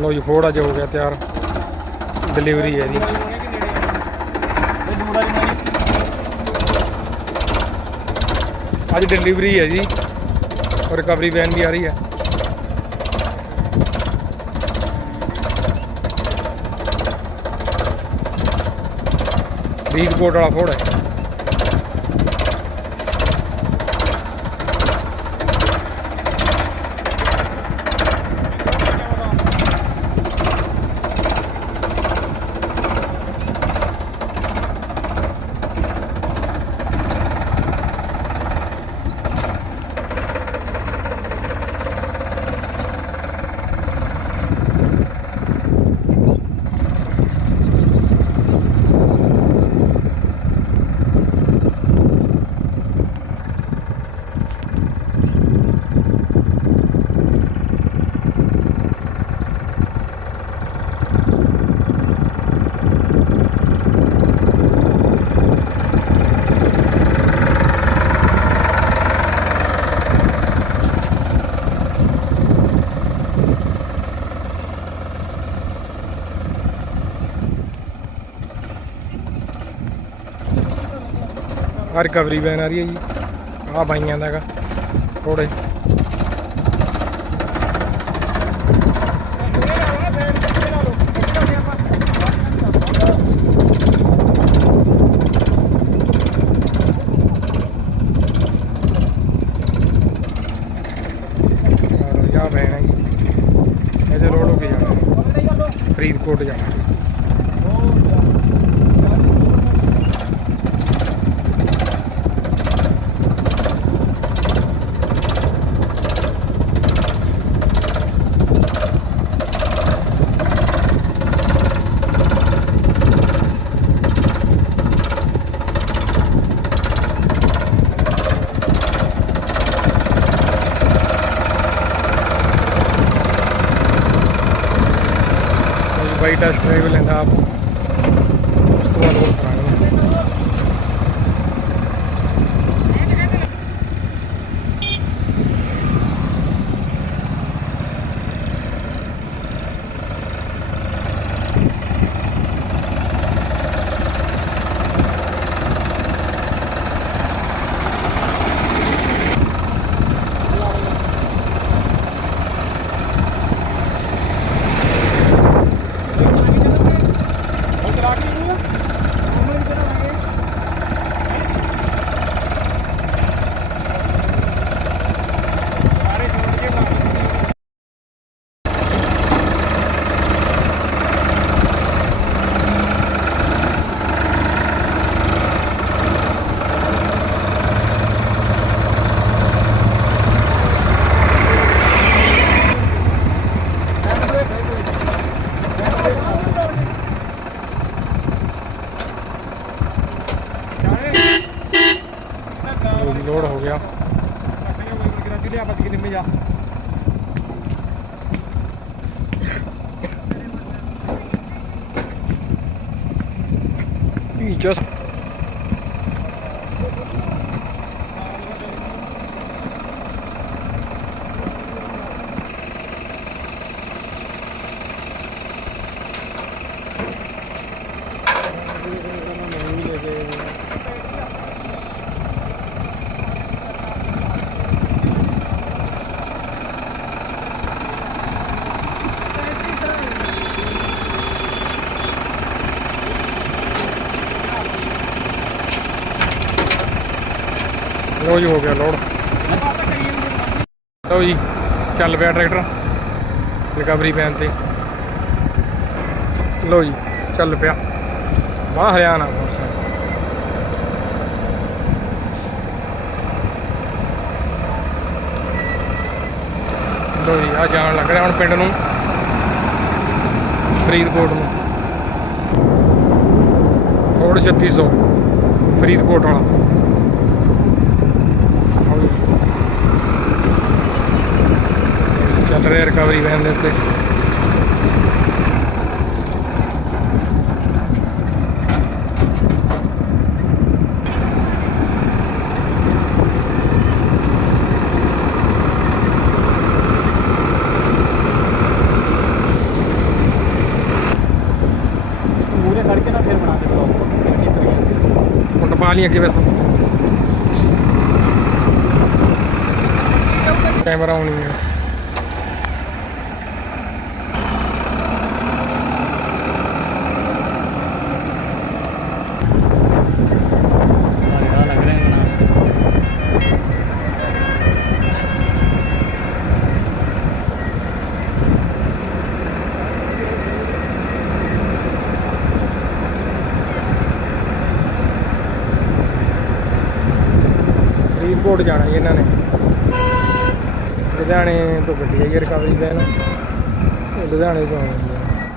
लो जी फोड़ अज हो गया तैयार, डिलीवरी है जी। अज डिलीवरी है जी और रिकवरी वैन भी आ रही है। फरीदकोट वाला फोड़ है। रिकवरी वैन आ रही है जी। आ भाइयों का थोड़े वैन है जी। ऐसे रोड होके जाना फरीदकोट जाना। बाई टेस्ट ड्राइव लेंदा आप उस तो बाद और करांगे। लोड हो गया। जस्ट लो जी हो गया लोड। लो जी चल पिया ट्रैक्टर रिकवरी वैन ते। लो जी चल पिया वाह हरियाणा मोटरसाइकिल। लो जी आ जान लग रहा हुण पिंड नूं फरीदकोट नूं। रोड 3600 फरीदकोट वाला। चल रहे रिकवरी वैन के उत्ते। ਲਈ ਅੱਗੇ ਵੈਸੇ ਕੈਮਰਾ ਆਉਣੀ ਹੈ। ਫਰੀਦਕੋਟ ਜਾਣਾ ਜੀ ਇਹਨਾਂ ਨੇ। ਲੁਧਿਆਣੇ ਤੋਂ ਗੱਡੀ ਆਈ ਰਿਕਵਰੀ ਵੈਨ, ਲੁਧਿਆਣੇ ਤੋਂ ਆਉਂਦੀ